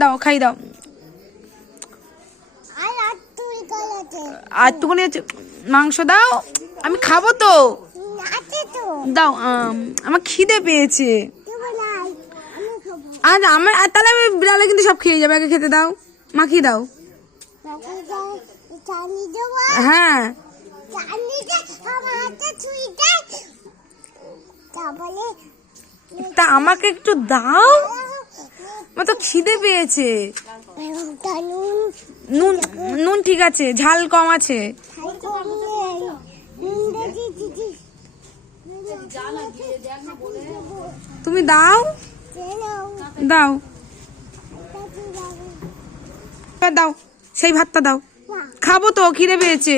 দাও খাই দাও। আর একটুখানি মাংস দাও, আমি খাবো তো। দাও, আমার খিদে পেয়েছে। আর আমার তাহলে আমি বিড়ালে কিন্তু সব খেয়ে যাবে, আগে খেতে দাও, মাখিয়ে দাও। হ্যাঁ তা আমাকে একটু দাও, আমার তো খিদে পেয়েছে। নুন নুন ঠিক আছে, ঝাল কম আছে। তুমি দাও দাও দাও, সেই ভাতটা দাও, খাবো তো, খিদে পেয়েছে,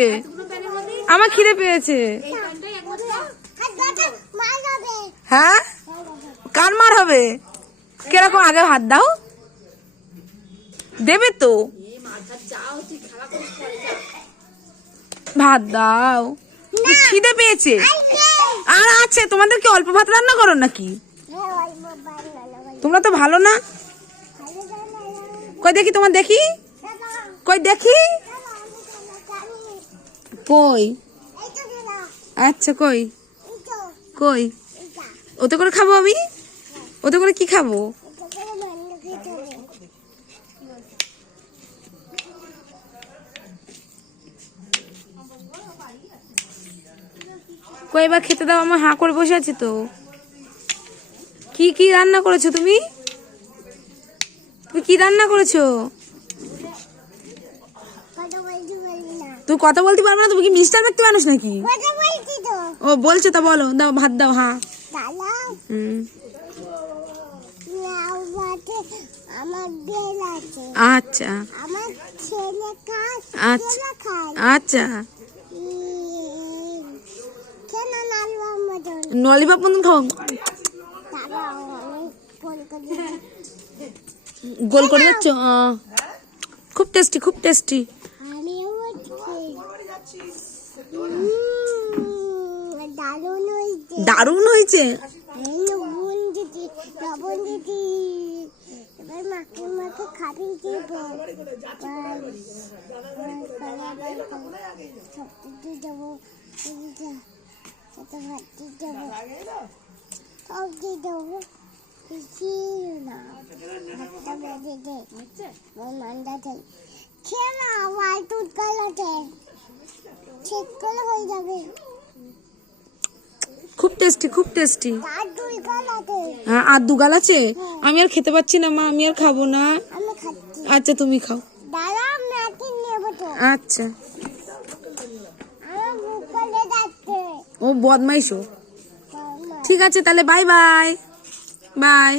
আমার খিদে পেয়েছে। হ্যাঁ কার মার হবে, কিরকম, আগে ভাত দাও, দেবে তো, ভাত দাও, খিদে পেয়েছে। আর আছে, তোমাদের কি অল্প ভাত রান্না করো নাকি? তোমরা তো ভালো না। কই দেখি, তোমার দেখি, কই দেখি, কই, আচ্ছা কই কই, ওতে করে খাবো আমি, ওতে করে কি খাবো? কই এবার খেতে দাও, আমার হাঁ করে বসে আছি তো। কি কি রান্না করেছো তুমি? তুমি কি রান্না করেছো? তুই কথা বলতে পারবে না? তুমি কি মিস্টার দেখতে মানুষ নাকি? ও বলছো তো, বলো, দাও ভাত দাও। হ্যাঁ আচ্ছা আচ্ছা আচ্ছা, ললিপপ মতন খাও, গোল করে যাচ্ছ, খুব টেস্টি, খুব টেস্টি। দারুণ হয়েছে। খুব টেস্টি, খুব টেস্টি। হ্যাঁ আর দুগাল আছে, আমি আর খেতে পাচ্ছি না মা, আমি আর খাবো না। আচ্ছা তুমি খাও। আচ্ছা ও বদমাইশো, ঠিক আছে তাহলে, বাই বাই বাই।